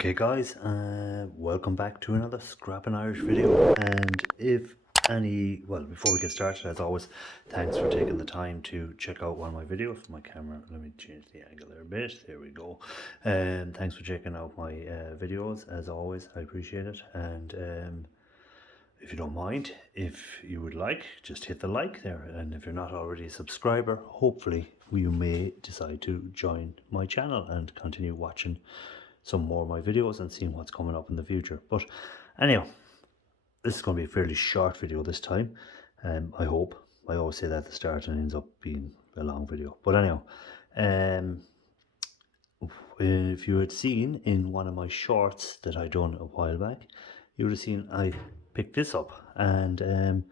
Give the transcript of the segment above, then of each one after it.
Okay guys, welcome back to another Scrapping Irish video. And before we get started, as always, thanks for taking the time to check out one of my videos. My camera, let me change the angle there a bit, there we go. And thanks for checking out my videos, as always, I appreciate it. And if you don't mind, if you would like, just hit the like there. And if you're not already a subscriber, hopefully you may decide to join my channel and continue watching some more of my videos and seeing what's coming up in the future. But anyhow, this is going to be a fairly short video this time. I hope. I always say that at the start and it ends up being a long video. But anyhow, if you had seen in one of my shorts that I done a while back, you would have seen I picked this up and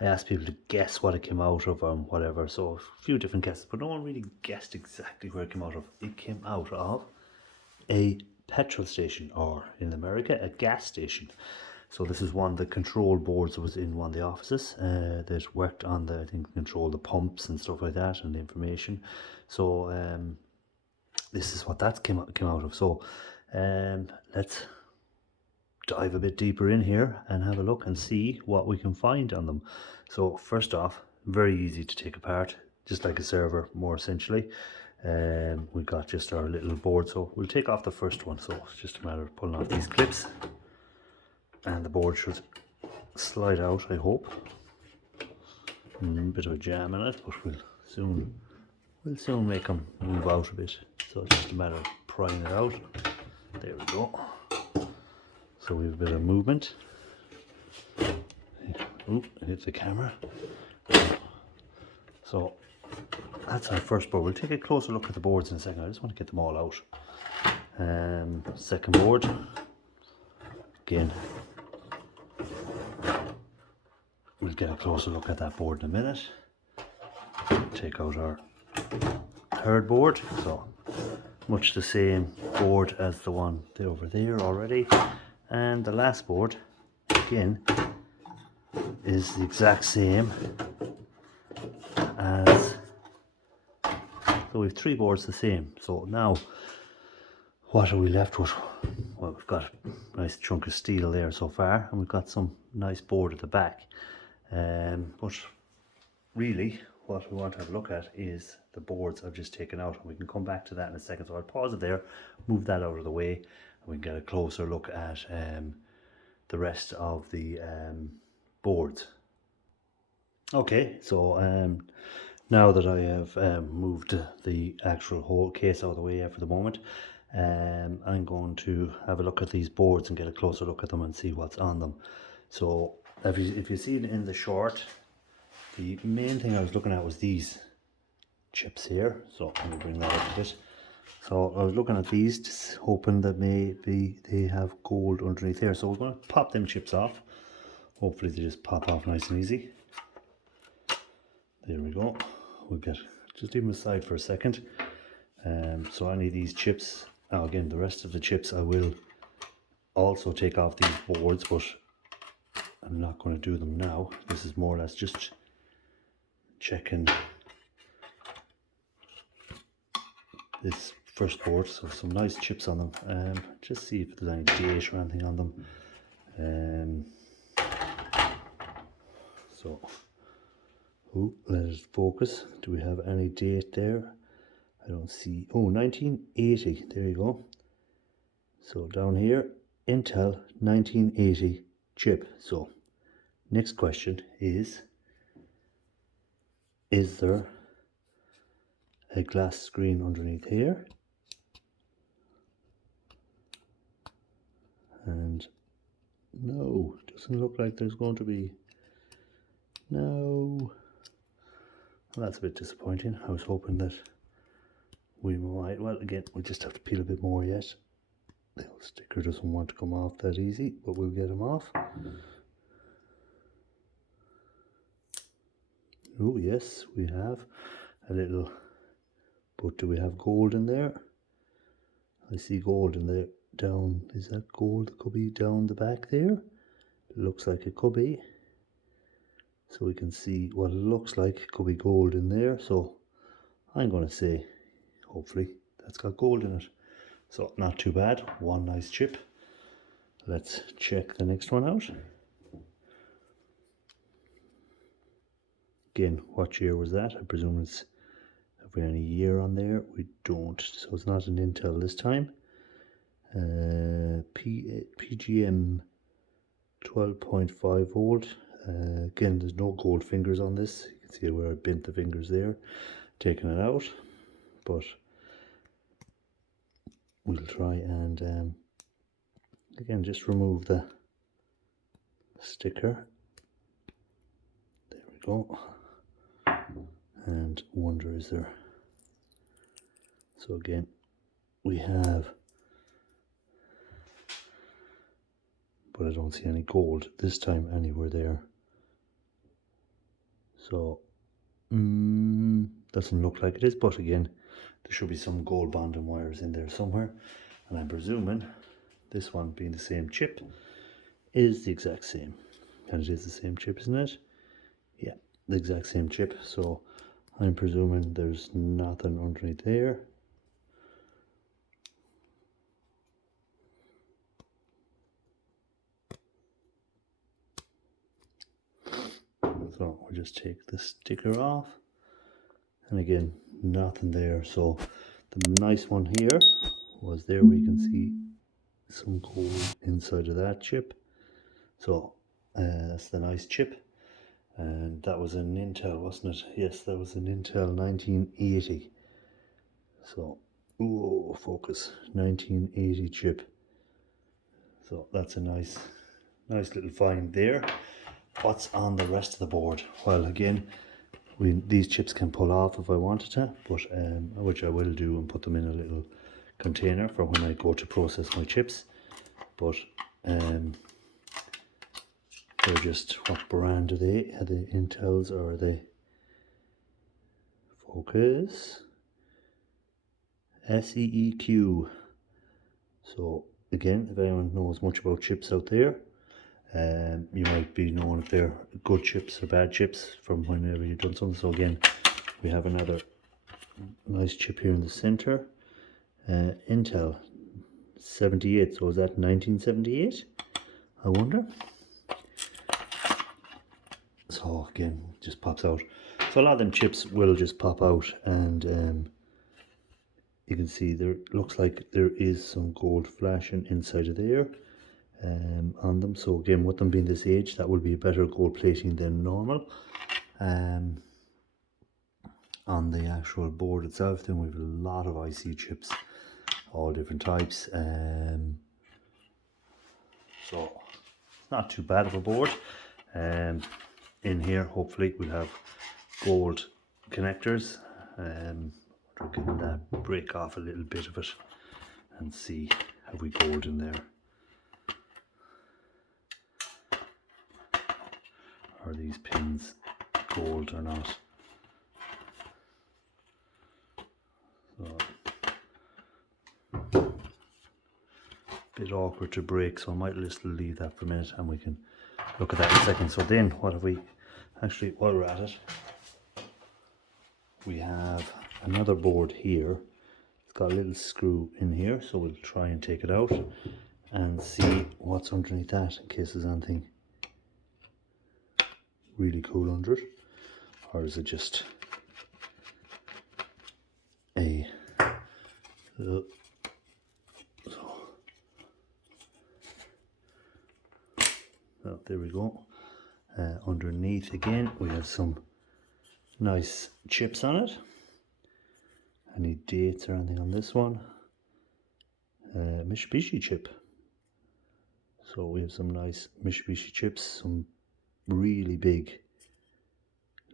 I asked people to guess what it came out of or whatever. So a few different guesses, but no one really guessed exactly where it came out of. It came out of a petrol station, or in America, a gas station. So this is one of the control boards that was in one of the offices that worked on the, I think, control the pumps and stuff like that and the information. So this is what that came out of. So let's dive a bit deeper in here and have a look and see what we can find on them. So first off, very easy to take apart, just like a server, more essentially. We've got just our little board, so we'll take off the first one. So it's just a matter of pulling off these clips and the board should slide out, I hope. A bit of a jam in it, but we'll soon make them move out a bit. So it's just a matter of prying it out. There we go. So we have a bit of movement. Ooh, hit the camera. So that's our first board. We'll take a closer look at the boards in a second. I just want to get them all out. Second board. Again, we'll get a closer look at that board in a minute. Take out our third board. So much the same board as the one over there already. And the last board, again, is the exact same as, so we have three boards the same. So now what are we left with? Well, we've got a nice chunk of steel there so far, and we've got some nice board at the back. But really what we want to have a look at is the boards I've just taken out, and we can come back to that in a second. So I'll pause it there, move that out of the way, and we can get a closer look at the rest of the boards. Okay, so now that I have moved the actual whole case out of the way for the moment, I'm going to have a look at these boards and get a closer look at them and see what's on them. So if you see in the short, the main thing I was looking at was these chips here. So let me bring that up a bit. So I was looking at these, just hoping that maybe they have gold underneath there. So we're going to pop them chips off. Hopefully they just pop off nice and easy. There we go. We'll just leave them aside for a second. So any of these chips, now again, the rest of the chips I will also take off these boards, but I'm not going to do them now. This is more or less just checking this first board. So some nice chips on them. Just see if there's any date or anything on them. So, let us focus. Do we have any date there? I don't see. Oh, 1980. There you go. So down here, Intel 1980 chip. So next question is there a glass screen underneath here? And no, doesn't look like there's going to be. No. Well, that's a bit disappointing. I was hoping that we might, well, again, we'll just have to peel a bit more yet. The old sticker doesn't want to come off that easy, but we'll get them off. Oh yes, we have a little, but do we have gold in there? I see gold in there, down, is that gold? It could be down the back there. It looks like it could be. So we can see what it looks like. It could be gold in there. So I'm going to say, hopefully, that's got gold in it. So not too bad, one nice chip. Let's check the next one out. Again, what year was that? I presume it's, have we any year on there? We don't, so it's not an Intel this time. PGM 12.5 volt. Again, there's no gold fingers on this. You can see where I bent the fingers there, taking it out. But we'll try and again just remove the sticker. There we go. And wonder, is there, so again we have, but I don't see any gold this time anywhere there. So doesn't look like it is, but again there should be some gold bonding wires in there somewhere, and I'm presuming this one, being the same chip, is the exact same. And it is the same chip, isn't it? Yeah, the exact same chip. So I'm presuming there's nothing underneath there. So we'll just take the sticker off, and again nothing there. So the nice one here was there, we can see some gold inside of that chip. So that's the nice chip, and that was an Intel, wasn't it? Yes, that was an Intel 1980. So focus, 1980 chip. So that's a nice little find there. What's on the rest of the board? Well, again, these chips can pull off if I wanted to, but which I will do, and put them in a little container for when I go to process my chips. But they're just, what brand are they? Are they Intels, or are they, focus, SEEQ. So again, if anyone knows much about chips out there, you might be knowing if they're good chips or bad chips from whenever you've done something. So again, we have another nice chip here in the center. Intel 78. So is that 1978? I wonder. So again, just pops out. So a lot of them chips will just pop out, and you can see there looks like there is some gold flashing inside of there on them. So again, with them being this age, that will be a better gold plating than normal. On the actual board itself, then we have a lot of IC chips, all different types. So not too bad of a board. In here, hopefully we'll have gold connectors. We're getting that, break off a little bit of it and see, have we gold in there? Are these pins gold or not? So, bit awkward to break, so I might just leave that for a minute and we can look at that in a second. So then, what have we, actually, while we're at it, we have another board here. It's got a little screw in here, so we'll try and take it out and see what's underneath that, in case there's anything really cool under it, or is it just a oh, there we go. Underneath again we have some nice chips on it. Any dates or anything on this one? Mitsubishi chip. So we have some nice Mitsubishi chips, some really big,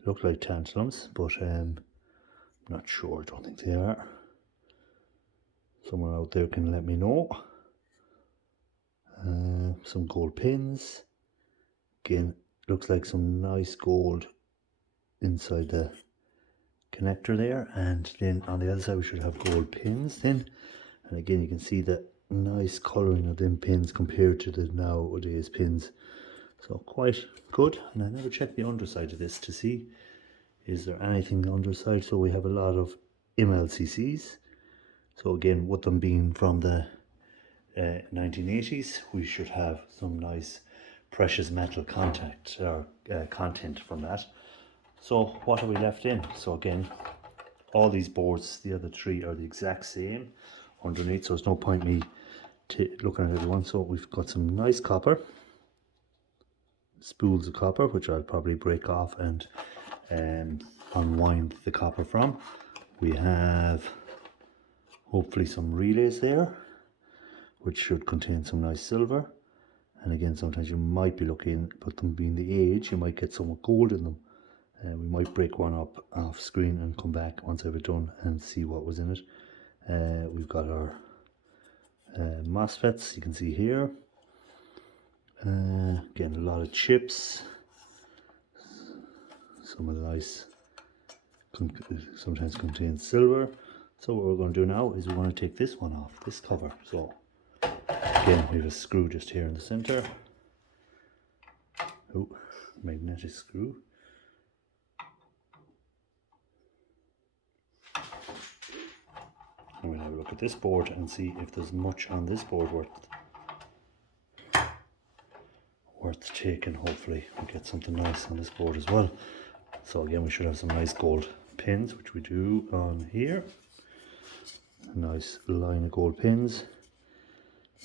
look like tantalums, but I'm not sure, I don't think they are. Someone out there can let me know. Some gold pins. Again, looks like some nice gold inside the connector there, and then on the other side we should have gold pins then. And again, you can see the nice colouring of them pins compared to the nowadays pins. So quite good. And I never checked the underside of this to see, is there anything underside? So we have a lot of MLCCs, So again, with them being from the 1980s, we should have some nice precious metal contact or content from that. So what are we left in? So again, all these boards, the other three are the exact same underneath, so there's no point me looking at every one. So we've got some nice copper, spools of copper, which I'll probably break off and unwind the copper from. We have hopefully some relays there, which should contain some nice silver. And again, sometimes you might be looking, but them being the age, you might get some gold in them. We might break one up off screen and come back once I've it done and see what was in it. We've got our MOSFETs, you can see here. Again, a lot of chips. Some of the nice, sometimes contains silver. So what we're going to do now is we want to take this one off, this cover. So again, we have a screw just here in the center. Oh, magnetic screw. I'm going to have a look at this board and see if there's much on this board worth taking. Hopefully we get something nice on this board as well. So again, we should have some nice gold pins, which we do on here. A nice line of gold pins.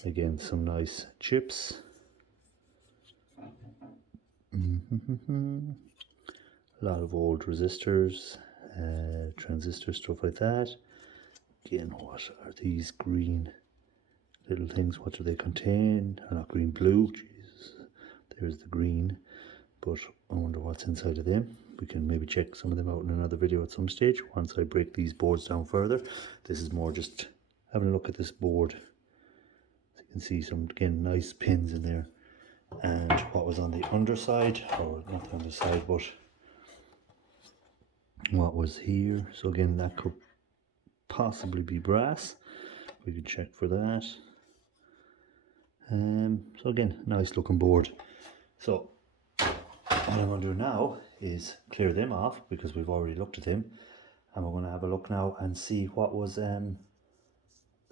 Again, some nice chips. A lot of old resistors, transistors, stuff like that. Again, what are these green little things? What do they contain? They're not green, blue. Jesus, there's the green. But I wonder what's inside of them. We can maybe check some of them out in another video at some stage once I break these boards down further. This is more just having a look at this board. So you can see some, again, nice pins in there. And what was on the underside, or not the underside, but what was here. So again, that could possibly be brass. We can check for that. So again, nice looking board. So what I'm going to do now is clear them off because we've already looked at them, and we're going to have a look now and see what was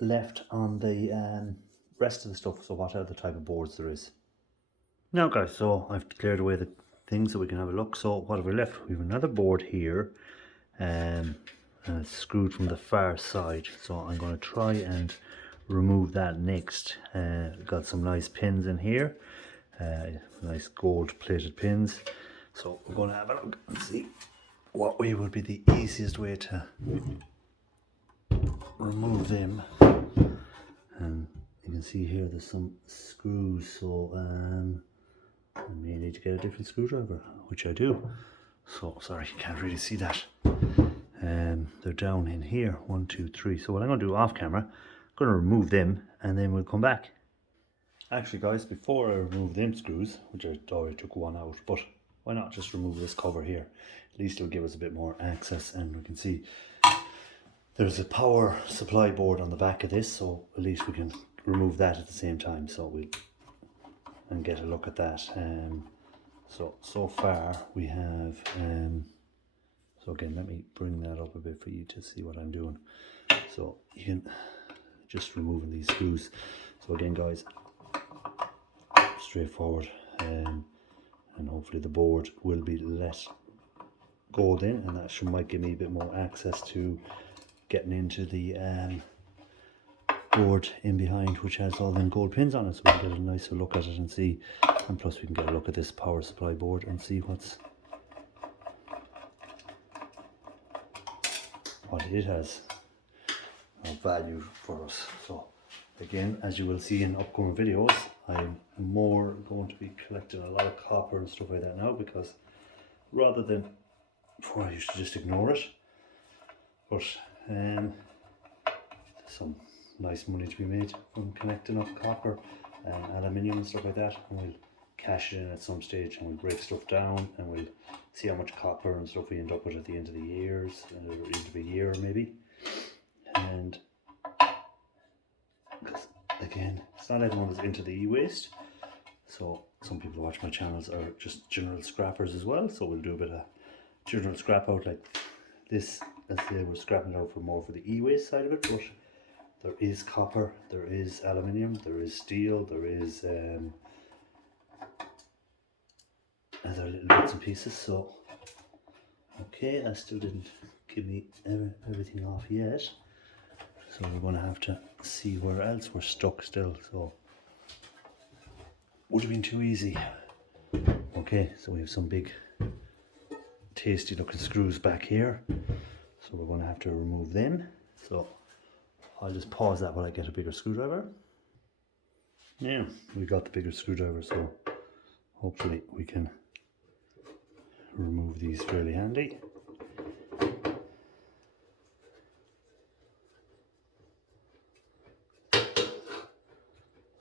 left on the rest of the stuff. So what other type of boards there is. Now guys, so I've cleared away the things so we can have a look. So what have we left? We have another board here, and it's screwed from the far side. So I'm going to try and remove that next. Got some nice pins in here, nice gold plated pins. So we're going to have a look and see what way would be the easiest way to remove them. And you can see here there's some screws, so I may need to get a different screwdriver, which I do. So sorry, you can't really see that. They're down in here, 1, 2, 3. So what I'm going to do off camera, I'm going to remove them and then we'll come back. Actually guys, before I remove them screws, which I already took one out, but why not just remove this cover here? At least it'll give us a bit more access, and we can see there's a power supply board on the back of this, so at least we can remove that at the same time. So we'll and get a look at that. So far we have so again, let me bring that up a bit for you to see what I'm doing. So you can just removing these screws. So again guys, straightforward, and hopefully the board will be let gold in, and that might give me a bit more access to getting into the board in behind, which has all them gold pins on it, so we can get a nicer look at it and see. And plus we can get a look at this power supply board and see what it has of value for us. So again, as you will see in upcoming videos, I'm more going to be collecting a lot of copper and stuff like that now, because rather than before I used to just ignore it, but some nice money to be made from connecting up copper and aluminium and stuff like that, and we'll cash it in at some stage and we'll break stuff down and we'll see how much copper and stuff we end up with at the end of the years, end of the year maybe. And again, it's not everyone that's into the e-waste, so some people who watch my channels are just general scrappers as well, so we'll do a bit of general scrap out like this, as they were scrapping it out for more for the e-waste side of it. But There is copper, there is aluminium, there is steel, there is other little bits and pieces. So okay, I still didn't give me everything off yet, so we're going to have to see where else we're stuck still. So would have been too easy. Okay, so we have some big tasty looking screws back here, so we're going to have to remove them. So I'll just pause that while I get a bigger screwdriver. Yeah, we got the bigger screwdriver, so hopefully we can remove these fairly handy.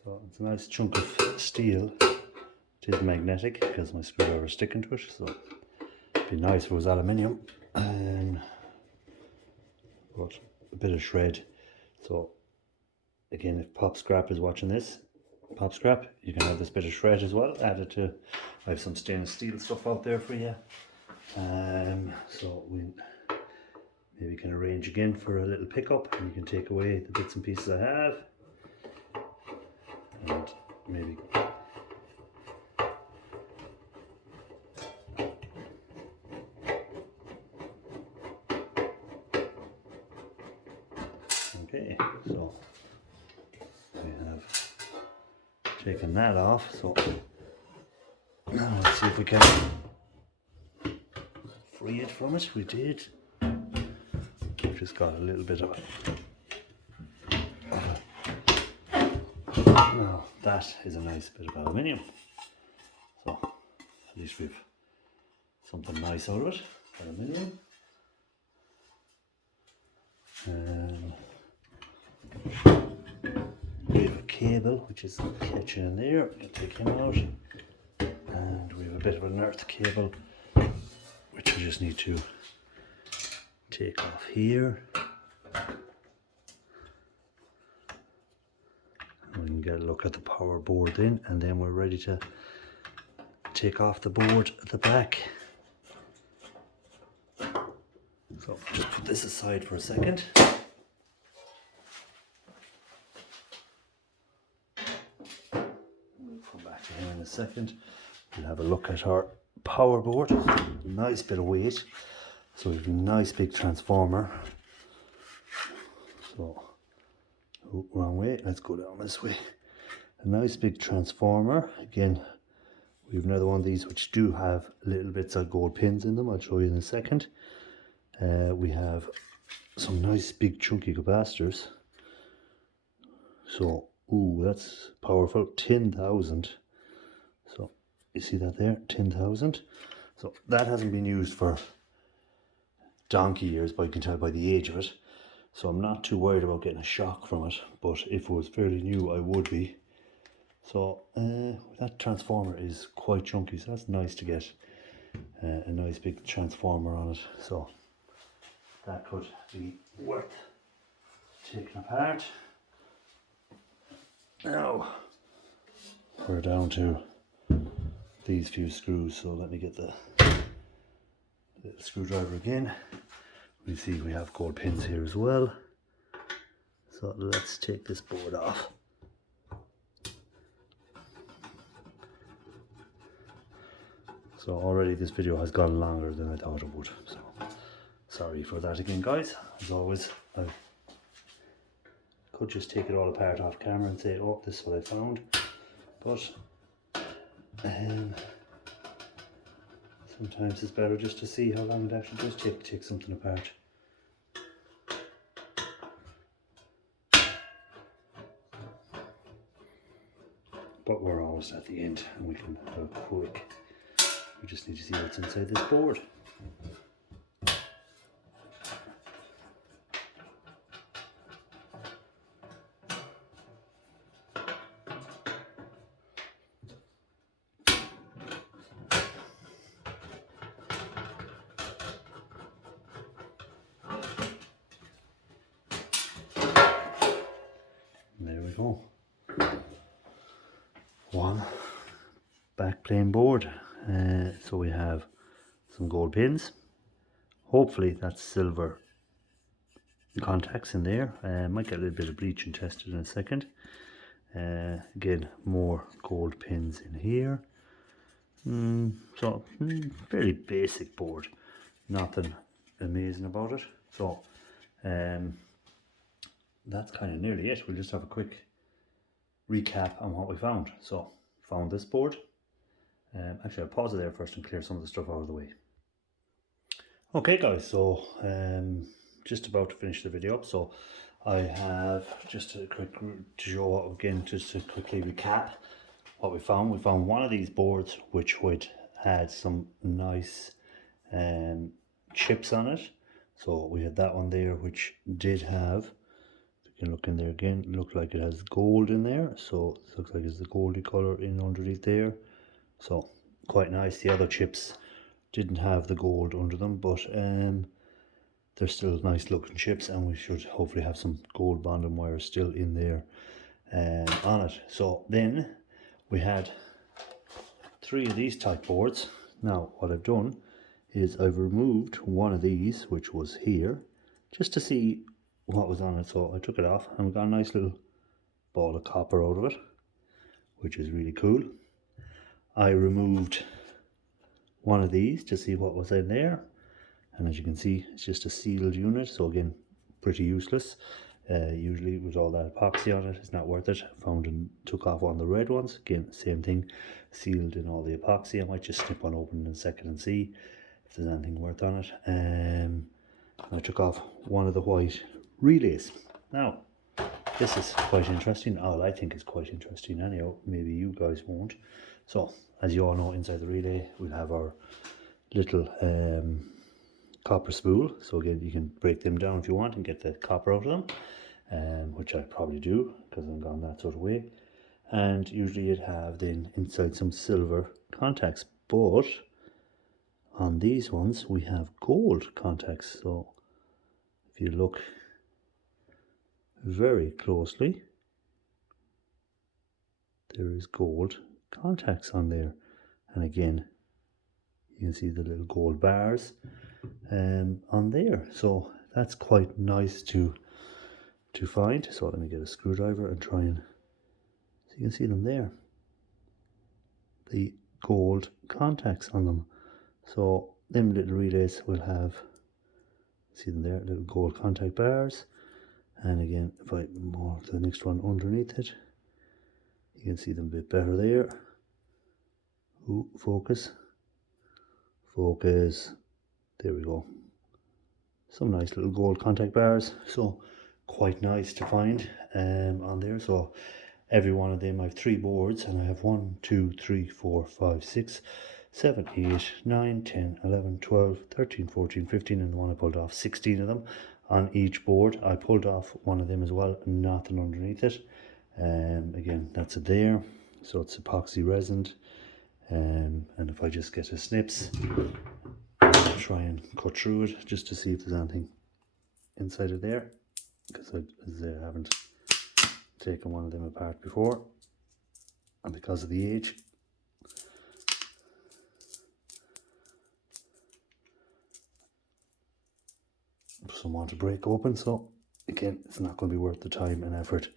So it's a nice chunk of steel. It is magnetic because my screwdriver is sticking to it, so it'd be nice if it was aluminium. But a bit of shred. So again, if Pop Scrap is watching this, Pop Scrap, you can have this bit of shred as well added to. I have some stainless steel stuff out there for you. So we maybe can arrange again for a little pickup, and you can take away the bits and pieces I have, and maybe okay. So we have taken that off. So now let's see if we can free it from it. We did. We've just got a little bit of it. Now that is a nice bit of aluminium. So at least we've something nice out of it. Aluminium. We have a cable which is catching in there. We'll take him out. And we have a bit of an earth cable which we just need to take off here. And we can get a look at the power board then, and then we're ready to take off the board at the back. So just put this aside for a second. We'll come back to him in a second. We'll have a look at our power board. Nice bit of weight. So we have a nice big transformer. So, oh, wrong way. Let's go down this way. A nice big transformer. Again, we have another one of these which do have little bits of gold pins in them. I'll show you in a second. We have some nice big chunky capacitors. So, ooh, that's powerful. 10,000. So, you see that there? 10,000. So that hasn't been used for donkey years, but you can tell by the age of it. So I'm not too worried about getting a shock from it, but if it was fairly new, I would be. So that transformer is quite chunky, so that's nice to get a nice big transformer on it. So that could be worth taking apart. Now we're down to these few screws, so let me get the little screwdriver again. We see we have gold pins here as well. So let's take this board off. So already this video has gone longer than I thought it would. So sorry for that again, guys. As always, I could just take it all apart off camera and say, oh, this is what I found. But sometimes it's better just to see how long it actually does take something apart. But we're almost at the end and we can go quick. We just need to see what's inside this board. There we go. One backplane board. So we have some gold pins. Hopefully that's silver contacts in there. Might get a little bit of bleaching tested in a second. Again, more gold pins in here. Fairly basic board, nothing amazing about it. So that's kind of nearly it. We'll just have a quick recap on what we found. So found this board. Actually, I'll pause it there first and clear some of the stuff out of the way. Okay guys, so just about to finish the video up. So I have just a quick to show again, just to quickly recap what we found. We found one of these boards which had some nice chips on it. So we had that one there which did have, if you can look in there again, it looked like it has gold in there. So it looks like it's the goldy color in underneath there. So quite nice. The other chips didn't have the gold under them, but they're still nice looking chips, and we should hopefully have some gold bonding wire still in there on it. So then we had 3 of these type boards. Now what I've done is I've removed one of these, which was here, just to see what was on it. So I took it off and we got a nice little ball of copper out of it, which is really cool. I removed one of these to see what was in there, and as you can see, it's just a sealed unit, so again, pretty useless. Usually with all that epoxy on it, it's not worth it. I found and took off one of the red ones, again same thing, sealed in all the epoxy. I might just snip one open in a second and see if there's anything worth on it. I took off one of the white relays. Now this is quite interesting. I think it's quite interesting anyhow, maybe you guys won't. So as you all know, inside the relay we'll have our little copper spool. So again, you can break them down if you want and get the copper out of them, which I probably do because I'm gone that sort of way. And usually you'd have then inside some silver contacts, but on these ones we have gold contacts. So if you look very closely, there is gold contacts on there, and again you can see the little gold bars on there. So that's quite nice to find. So let me get a screwdriver and try and, so you can see them there, the gold contacts on them. So them little relays will have, see them there, little gold contact bars. And again, if I move to the next one underneath it, you can see them a bit better there. Ooh, focus. There we go. Some nice little gold contact bars. So quite nice to find on there. So every one of them, I have 3 boards, and I have 1, 2, 3, 4, 5, 6, 7, 8, 9, 10, 11, 12, 13, 14, 15, and the one I pulled off, 16 of them on each board. I pulled off one of them as well, nothing underneath it. Again, that's it there. So it's epoxy resin. And if I just get a snips, try and cut through it just to see if there's anything inside of there, because I haven't taken one of them apart before, and because of the age, some want to break open. So again, it's not going to be worth the time and effort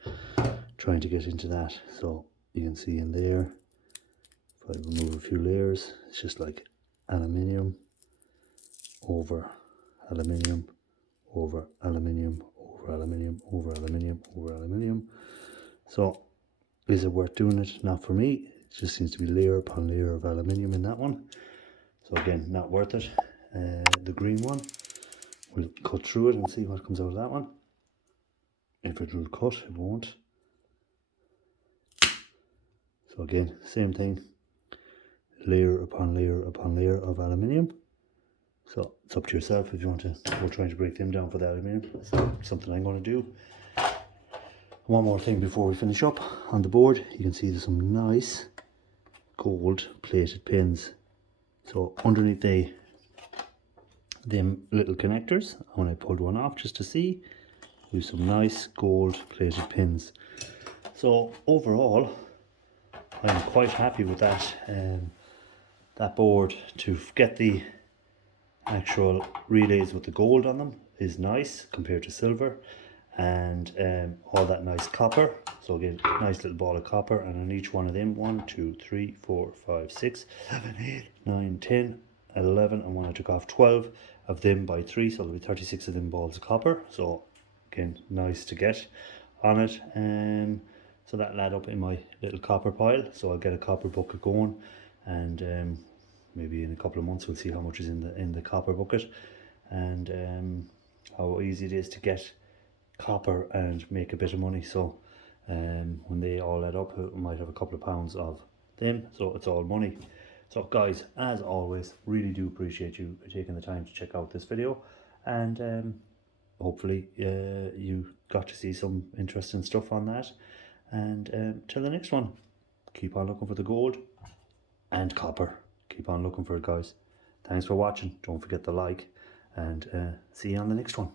trying to get into that. So you can see in there, if I remove a few layers, it's just like aluminium over aluminium over aluminium over aluminium over aluminium over aluminium. So is it worth doing it? Not for me. It just seems to be layer upon layer of aluminium in that one. So again, not worth it. The green one, we'll cut through it and see what comes out of that one. If it will cut, it won't. So again, same thing, layer upon layer upon layer of aluminium. So it's up to yourself if you want to go trying to break them down for the aluminium. It's something I'm going to do. One more thing before we finish up. On the board, you can see there's some nice gold plated pins. So underneath them little connectors, when I pulled one off just to see, there's some nice gold plated pins. So overall, I'm quite happy with that that board. To get the actual relays with the gold on them is nice compared to silver, and all that nice copper. So again, nice little ball of copper, and on each one of them, 1 2 3 4 5 6 7 8 9 10 11, and when I took off 12 of them by 3, so there'll be 36 of them balls of copper. So again, nice to get on it. So that'll add up in my little copper pile, so I'll get a copper bucket going, and maybe in a couple of months we'll see how much is in the copper bucket, and how easy it is to get copper and make a bit of money. So when they all add up, we might have a couple of pounds of them, so it's all money. So guys, as always, really do appreciate you taking the time to check out this video, and hopefully you got to see some interesting stuff on that. And till the next one, keep on looking for the gold and copper. Keep on looking for it, guys. Thanks for watching. Don't forget to like, and see you on the next one.